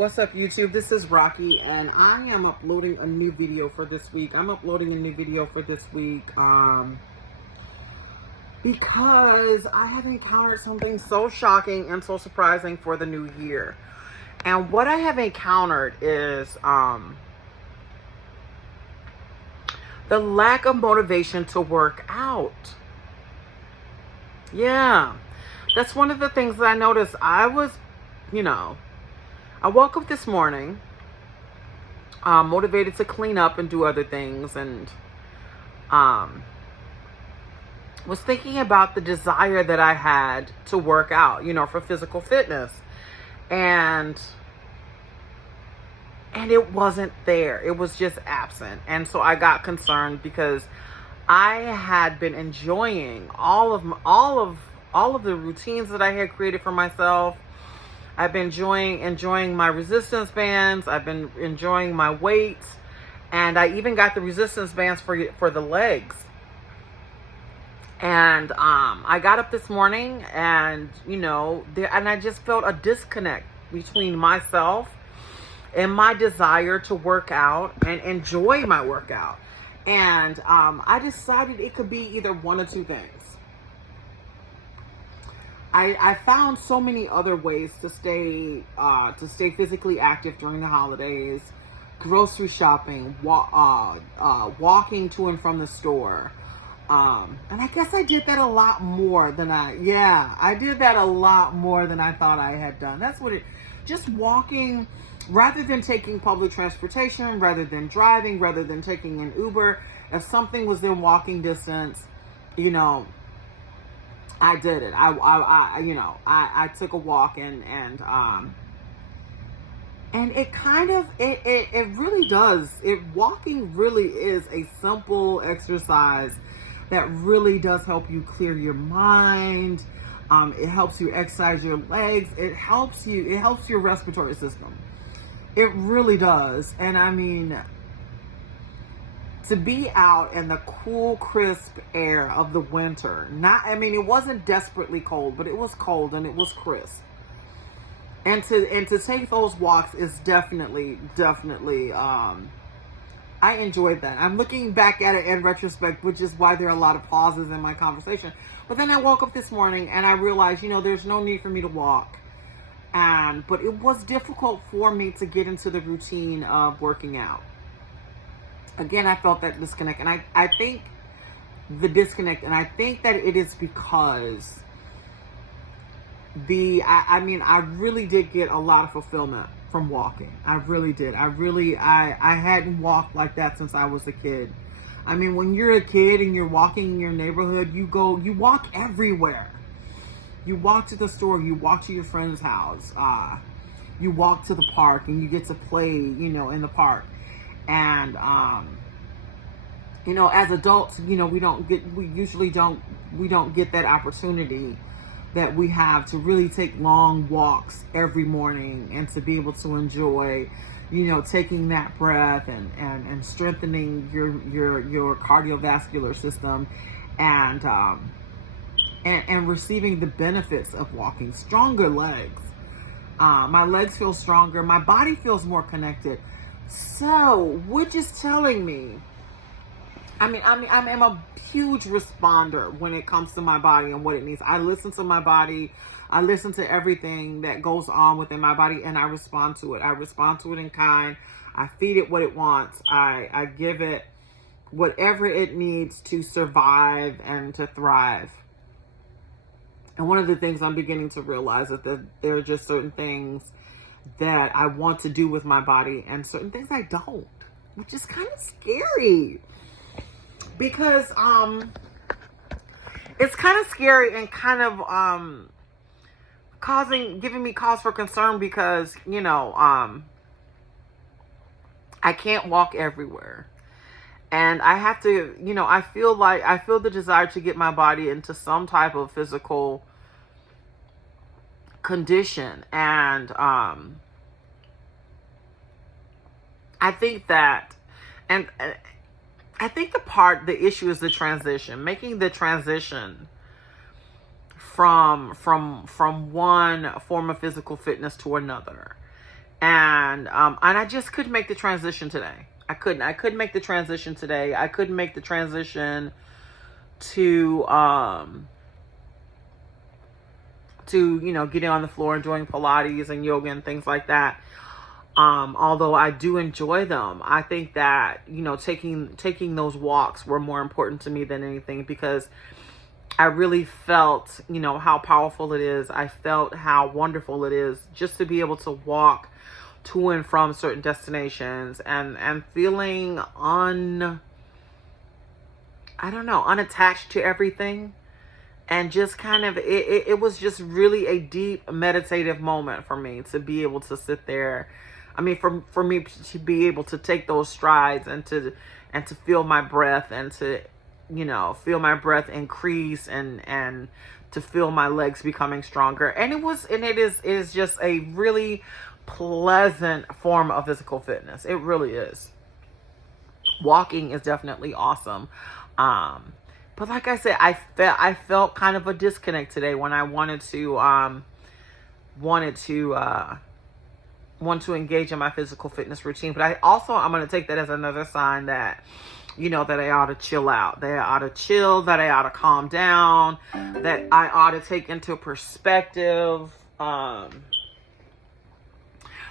What's up, YouTube? This is Rocky, and I am uploading a new video for this week. Because I have encountered something so shocking and so surprising for the new year. And what I have encountered is the lack of motivation to work out. Yeah, that's one of the things that I noticed. I woke up this morning motivated to clean up and do other things, and was thinking about the desire that I had to work out, for physical fitness. And it wasn't there. It was just absent. And so I got concerned because I had been enjoying all of the routines that I had created for myself. I've been enjoying my resistance bands. I've been enjoying my weights, and I even got the resistance bands for the legs. And I got up this morning, and and I just felt a disconnect between myself and my desire to work out and enjoy my workout. And I decided it could be either one or two things. I found so many other ways to stay physically active during the holidays: grocery shopping, walking to and from the store. And I guess I did that a lot more than I did that a lot more than I thought I had done. That's what just walking, rather than taking public transportation, rather than driving, rather than taking an Uber. If something was in walking distance, I did it. I took a walk, and it kind of, it really does. Walking really is a simple exercise that really does help you clear your mind. It helps you exercise your legs. It helps your respiratory system. It really does. And I mean, to be out in the cool, crisp air of the winter, it wasn't desperately cold, but it was cold and it was crisp. And to take those walks is definitely, I enjoyed that. I'm looking back at it in retrospect, which is why there are a lot of pauses in my conversation. But then I woke up this morning and I realized, there's no need for me to walk. But it was difficult for me to get into the routine of working out. Again, I felt that disconnect, and I think that it is because I really did get a lot of fulfillment from walking. I really did. I hadn't walked like that since I was a kid. I mean, when you're a kid and you're walking in your neighborhood, you walk everywhere. You walk to the store, you walk to your friend's house, you walk to the park, and you get to play, in the park. And as adults, we usually don't get that opportunity that we have to really take long walks every morning and to be able to enjoy, taking that breath and strengthening your cardiovascular system, and receiving the benefits of walking. Stronger legs. My legs feel stronger. My body feels more connected. So, which is telling me, I'm a huge responder when it comes to my body and what it needs. I listen to my body. I listen to everything that goes on within my body, and I respond to it. I respond to it in kind. I feed it what it wants. I give it whatever it needs to survive and to thrive. And one of the things I'm beginning to realize is that there are just certain things that I want to do with my body and certain things I don't, which is kind of scary. Because it's kind of scary and kind of giving me cause for concern, because I can't walk everywhere, and I have to, I feel the desire to get my body into some type of physical condition. And I think that, and I think the issue is the transition, making the transition from one form of physical fitness to another. And I just couldn't make the transition today. I couldn't make the transition today. I couldn't make the transition to getting on the floor and doing Pilates and yoga and things like that. Although I do enjoy them, I think that, taking those walks were more important to me than anything, because I really felt, how powerful it is. I felt how wonderful it is just to be able to walk to and from certain destinations, and feeling unattached to everything. And just kind of, it was just really a deep meditative moment for me to be able to sit there. I mean, for me to be able to take those strides and to feel my breath, and to, feel my breath increase, and to feel my legs becoming stronger. And it is just a really pleasant form of physical fitness. It really is. Walking is definitely awesome. But like I said, I felt kind of a disconnect today when I wanted to engage in my physical fitness routine. But I'm going to take that as another sign that, that I ought to chill out, that I ought to chill, that I ought to calm down, that I ought to take into perspective, that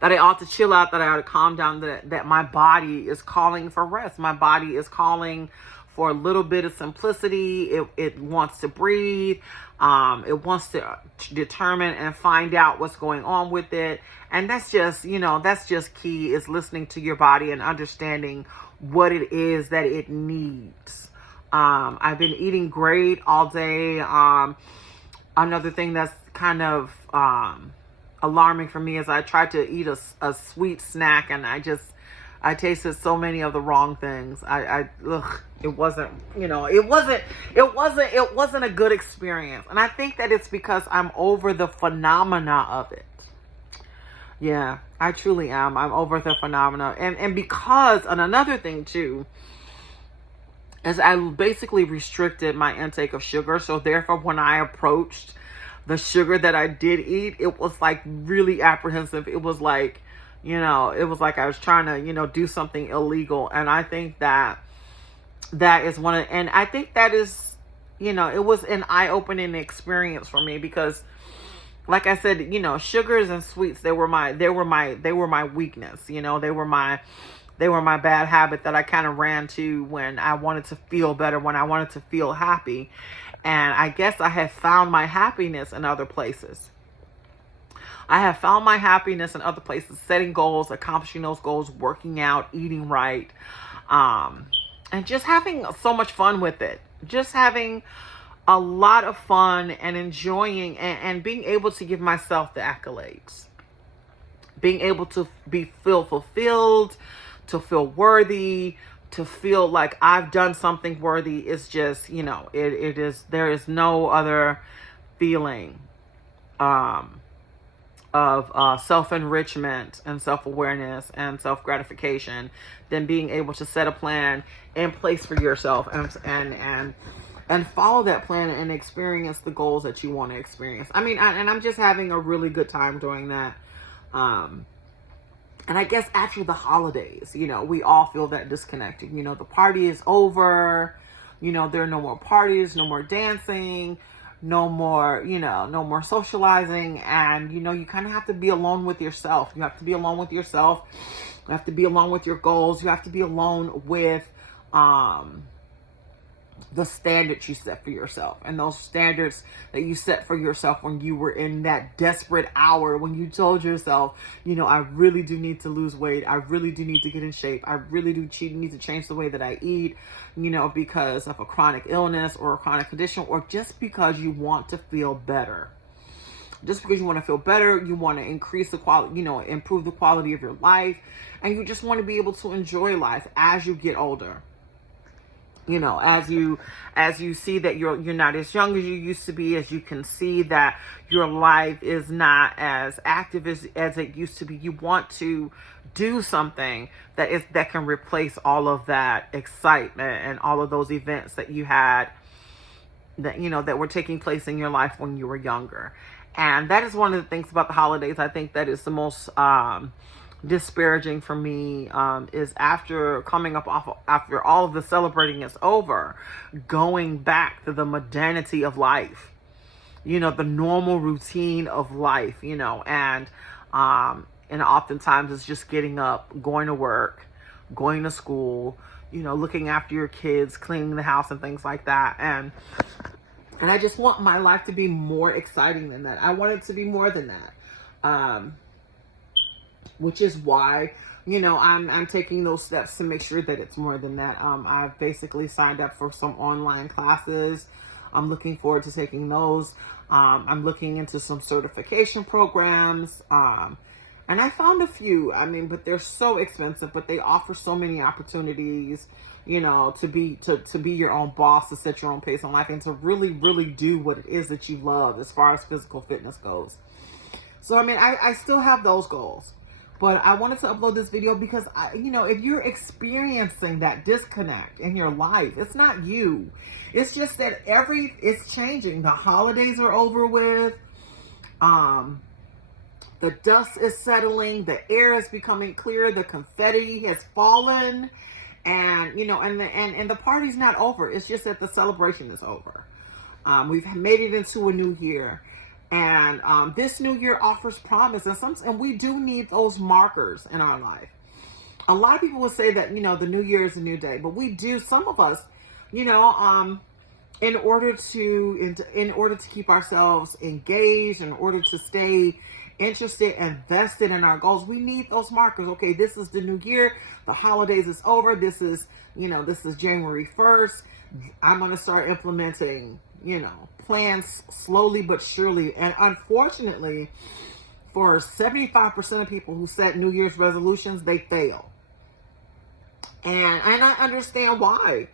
I ought to chill out, that I ought to calm down, that my body is calling for rest. My body is calling for a little bit of simplicity. It wants to breathe. It wants to determine and find out what's going on with it. And that's just key, is listening to your body and understanding what it is that it needs. I've been eating great all day. Another thing that's kind of alarming for me is I tried to eat a sweet snack, and I tasted so many of the wrong things. It wasn't a good experience. And I think that it's because I'm over the phenomena of it. Yeah, I truly am. I'm over the phenomena. And because, and another thing too, is I basically restricted my intake of sugar. So therefore, when I approached the sugar that I did eat, it was like really apprehensive. It was like, I was trying to, do something illegal. And I think that is and I think that is, it was an eye-opening experience for me, because like I said, sugars and sweets, they were my weakness. They were my bad habit that I kind of ran to when I wanted to feel better, when I wanted to feel happy. And I guess I had found my happiness in other places. I have found my happiness in other places, setting goals, accomplishing those goals, working out, eating right, and just having so much fun with it. Just having a lot of fun and enjoying and being able to give myself the accolades. Being able to feel fulfilled, to feel worthy, to feel like I've done something worthy is just, there is no other feeling of self-enrichment and self-awareness and self-gratification than being able to set a plan in place for yourself and follow that plan and experience the goals that you want to experience. I mean, I'm just having a really good time doing that. And I guess after the holidays, we all feel that disconnected. The party is over. There are no more parties, no more dancing, no more, no more socializing. And, you kind of have to be alone with yourself. You have to be alone with yourself. You have to be alone with your goals. You have to be alone with the standards you set for yourself, and those standards that you set for yourself when you were in that desperate hour, when you told yourself, I really do need to lose weight. I really do need to get in shape. I really do need to change the way that I eat, because of a chronic illness or a chronic condition, or just because you want to feel better. Just because you want to feel better, you want to increase the quality, improve the quality of your life, and you just want to be able to enjoy life as you get older. As you see that you're not as young as you used to be, as you can see that your life is not as active as it used to be, you want to do something that can replace all of that excitement and all of those events that you had that were taking place in your life when you were younger. And that is one of the things about the holidays. I think that is the most disparaging for me, is after coming up off, after all of the celebrating is over, going back to the modernity of life, the normal routine of life, and oftentimes it's just getting up, going to work, going to school, looking after your kids, cleaning the house and things like that. And I just want my life to be more exciting than that. I want it to be more than that. Which is why, I'm taking those steps to make sure that it's more than that. I've basically signed up for some online classes. I'm looking forward to taking those. I'm looking into some certification programs. And I found a few, but they're so expensive, but they offer so many opportunities, to be your own boss, to set your own pace in life, and to really, really do what it is that you love as far as physical fitness goes. So, I still have those goals, but I wanted to upload this video because, if you're experiencing that disconnect in your life, it's not you. It's just that it's changing. The holidays are over with. The dust is settling. The air is becoming clear. The confetti has fallen. And, and the party's not over. It's just that the celebration is over. We've made it into a new year. And this new year offers promise. And we do need those markers in our life. A lot of people will say that, the new year is a new day. But we do, some of us, in order to keep ourselves engaged, in order to stay interested and vested in our goals, we need those markers. Okay, this is the new year. The holidays is over. This is January 1st. I'm going to start implementing, plans slowly but surely. And unfortunately, for 75% of people who set New Year's resolutions, they fail. And I understand why.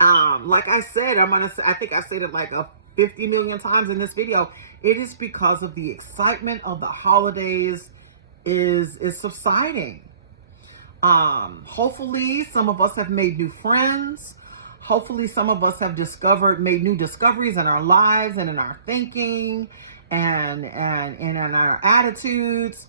Like I said, I think I said it like 50 million times in this video. It is because of the excitement of the holidays is subsiding. Hopefully some of us have made new friends. Hopefully some of us have made new discoveries in our lives and in our thinking and in our attitudes.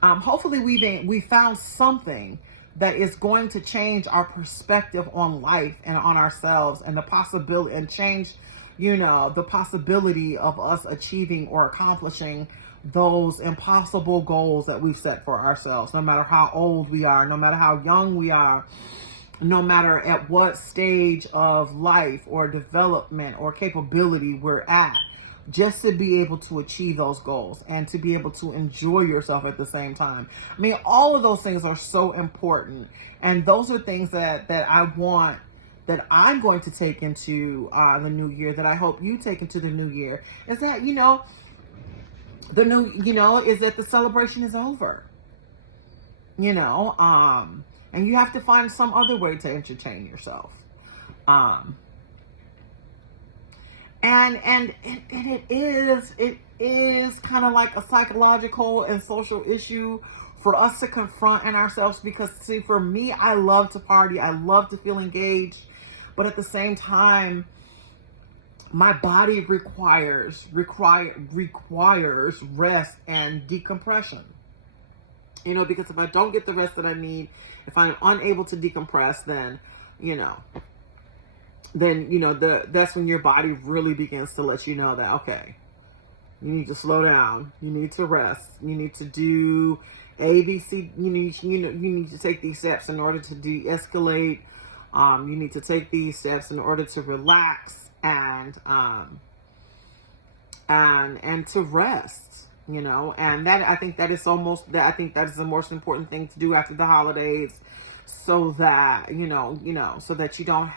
Hopefully we found something that is going to change our perspective on life and on ourselves, and the possibility, and change, the possibility of us achieving or accomplishing those impossible goals that we've set for ourselves, no matter how old we are, no matter how young we are, no matter at what stage of life or development or capability we're at, just to be able to achieve those goals and to be able to enjoy yourself at the same time. All of those things are so important. And those are things that I'm going to take into the new year, that I hope you take into the new year, is that, is that the celebration is over, and you have to find some other way to entertain yourself. And it is kind of like a psychological and social issue for us to confront in ourselves, because, see, for me, I love to party. I love to feel engaged. But at the same time, my body requires rest and decompression. Because if I don't get the rest that I need, if I'm unable to decompress, then, that's when your body really begins to let you know that, okay, you need to slow down. You need to rest. You need to do A, B, C. You need to take these steps in order to de-escalate. You need to take these steps in order to relax and to rest. And that, I think that is the most important thing to do after the holidays, so that so that you don't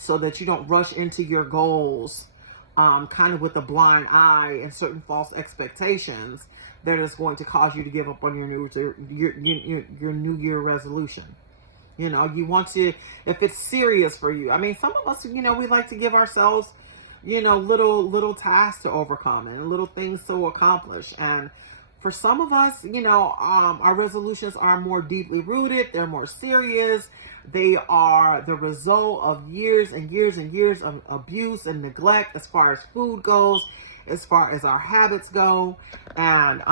so that you don't rush into your goals kind of with a blind eye and certain false expectations that is going to cause you to give up on your New Year resolution. You want to, if it's serious for you. Some of us, we like to give ourselves, little tasks to overcome and little things to accomplish. And for some of us, our resolutions are more deeply rooted. They're more serious. They are the result of years and years and years of abuse and neglect as far as food goes, as far as our habits go. And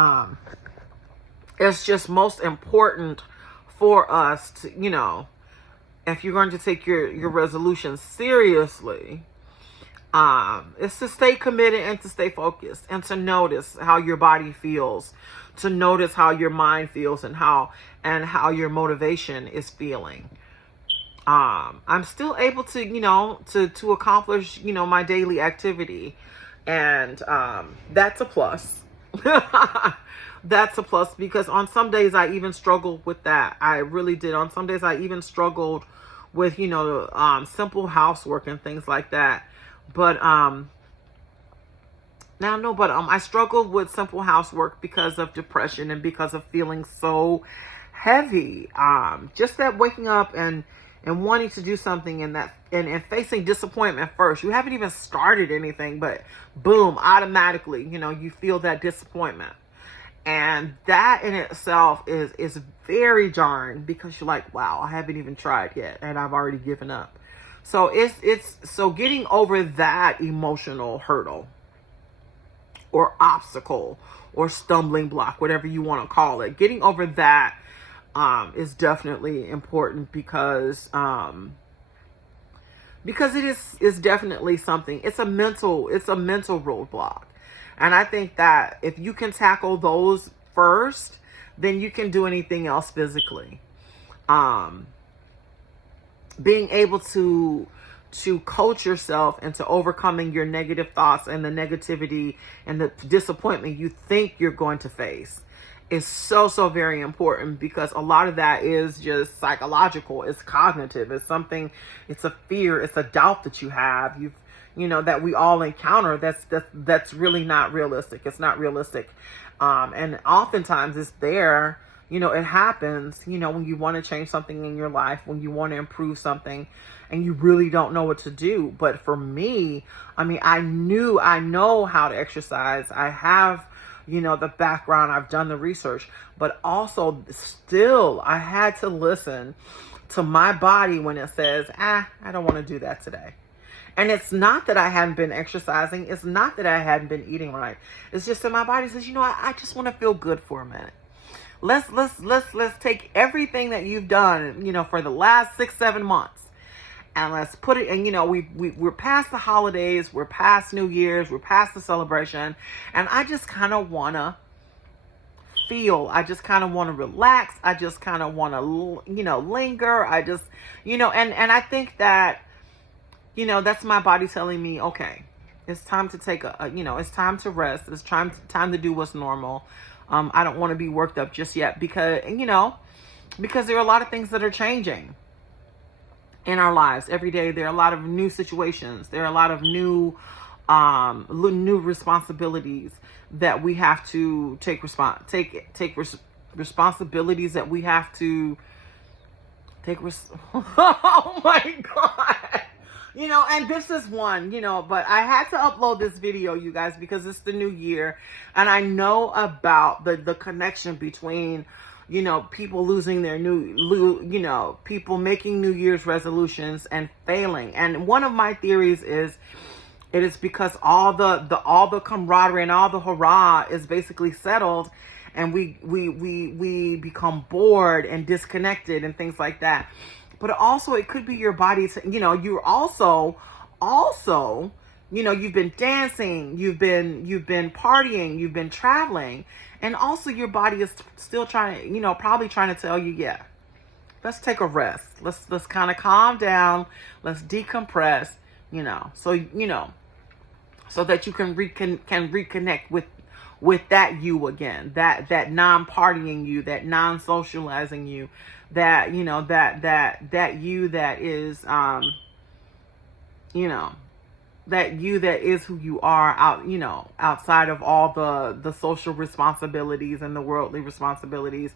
it's just most important for us to, if you're going to take your resolutions seriously, it's to stay committed and to stay focused and to notice how your body feels, to notice how your mind feels, and how your motivation is feeling. I'm still able to, to accomplish, my daily activity. And, that's a plus. That's a plus, because on some days I even struggled with that. I really did. On some days I even struggled with, simple housework and things like that. But, I struggled with simple housework because of depression and because of feeling so heavy. Just that waking up and wanting to do something, and facing disappointment first. You haven't even started anything, but boom, automatically, you feel that disappointment. And that in itself is very jarring, because you're like, wow, I haven't even tried yet and I've already given up. So so getting over that emotional hurdle or obstacle or stumbling block, whatever you want to call it, getting over that is definitely important, because it is definitely something. It's a mental roadblock. And I think that if you can tackle those first, then you can do anything else physically. Being able to coach yourself into overcoming your negative thoughts and the negativity and the disappointment you think you're going to face is so very important, because a lot of that is just psychological. It's cognitive. It's something. It's a fear. It's a doubt that you have. That we all encounter. That's really not realistic. It's not realistic. And oftentimes it's there. It happens. When you want to change something in your life, when you want to improve something, and you really don't know what to do. But for me, I know how to exercise. I have, the background. I've done the research, but also still I had to listen to my body when it says, I don't want to do that today. And it's not that I hadn't been exercising. It's not that I hadn't been eating right. It's just that my body says, I just want to feel good for a minute. Let's take everything that you've done, for the last 6-7 months, and let's put it. And we're past the holidays, we're past New Year's, we're past the celebration, and I just kind of want to feel. I just kind of want to relax. I just kind of want to, linger. I just, and I think that, that's my body telling me, okay, it's time to take it's time to rest. It's time to do what's normal. I don't want to be worked up just yet, because there are a lot of things that are changing in our lives every day. There are a lot of new situations. There are a lot of new responsibilities that we have to take responsibilities that we have to take. Oh my God. And this is one, but I had to upload this video, you guys, because it's the new year. And I know about the connection between, people losing their people making New Year's resolutions and failing. And one of my theories is it is because all the camaraderie and all the hurrah is basically settled, and we become bored and disconnected and things like that. But also it could be your body, you're also, you've been dancing, you've been partying, you've been traveling, and also your body is still trying, probably trying to tell you, yeah, let's take a rest. Let's kind of calm down. Let's decompress, so that you can reconnect with that you again, that non-partying you, that non-socializing you, that that you that is that you that is who you are outside of all the social responsibilities and the worldly responsibilities,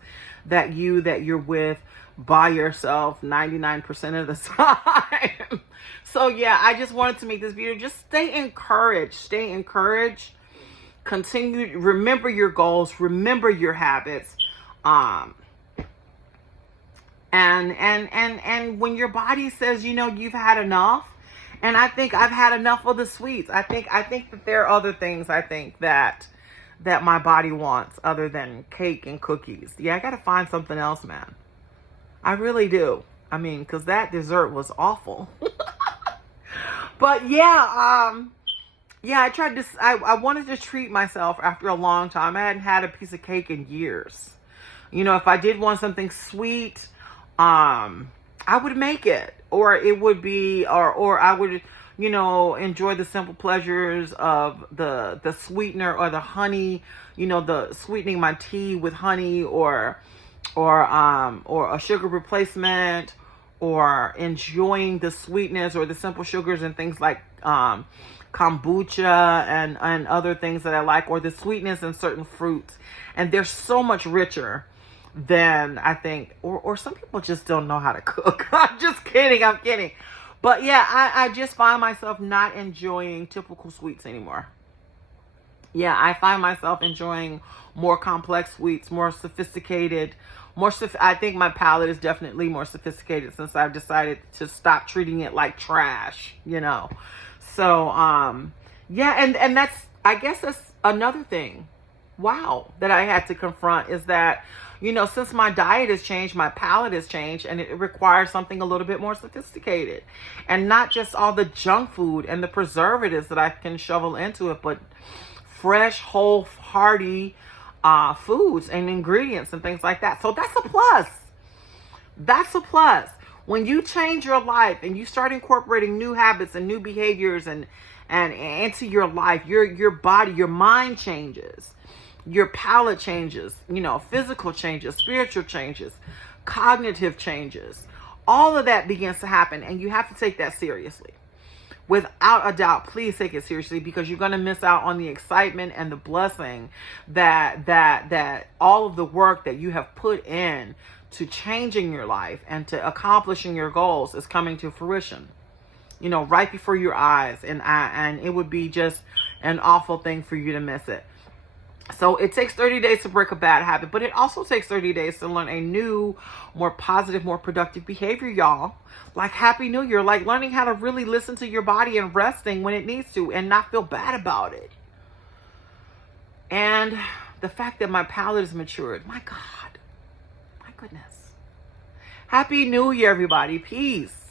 that you're with by yourself 99% of the time. So yeah, I just wanted to make this video. Just stay encouraged, continue, remember your goals, remember your habits, and when your body says, you've had enough, And I think I've had enough of the sweets. I think that there are other things I think that my body wants other than cake and cookies. Yeah, I got to find something else, man. I really do. I mean, cuz that dessert was awful. But yeah, yeah, I tried to I wanted to treat myself after a long time. I hadn't had a piece of cake in years. You know, if I did want something sweet, I would make it, or it would be, or I would, you know, enjoy the simple pleasures of the sweetener or the honey, you know, the sweetening my tea with honey, or a sugar replacement, or enjoying the sweetness or the simple sugars and things like kombucha and other things that I like, or the sweetness in certain fruits. And they're so much richer than I think, or some people just don't know how to cook. I'm just kidding. I'm kidding. But yeah, I just find myself not enjoying typical sweets anymore. Yeah, I find myself enjoying more complex sweets, more sophisticated, I think my palate is definitely more sophisticated since I've decided to stop treating it like trash, you know. So, yeah, and that's, I guess that's another thing. Wow, that I had to confront is that, you know, since my diet has changed, my palate has changed, and it requires something a little bit more sophisticated, and not just all the junk food and the preservatives that I can shovel into it, but fresh, whole, hearty foods and ingredients and things like that. So that's a plus. That's a plus. When you change your life and you start incorporating new habits and new behaviors and into your life, your body, your mind changes, your palate changes, you know, physical changes, spiritual changes, cognitive changes. All of that begins to happen, and you have to take that seriously. Without a doubt, please take it seriously, because you're going to miss out on the excitement and the blessing that all of the work that you have put in to changing your life and to accomplishing your goals is coming to fruition, you know, right before your eyes. And it would be just an awful thing for you to miss it. So it takes 30 days to break a bad habit, but it also takes 30 days to learn a new, more positive, more productive behavior, y'all. Like Happy New Year, like learning how to really listen to your body and resting when it needs to and not feel bad about it. And the fact that my palate has matured, my God, my goodness. Happy New Year, everybody. Peace.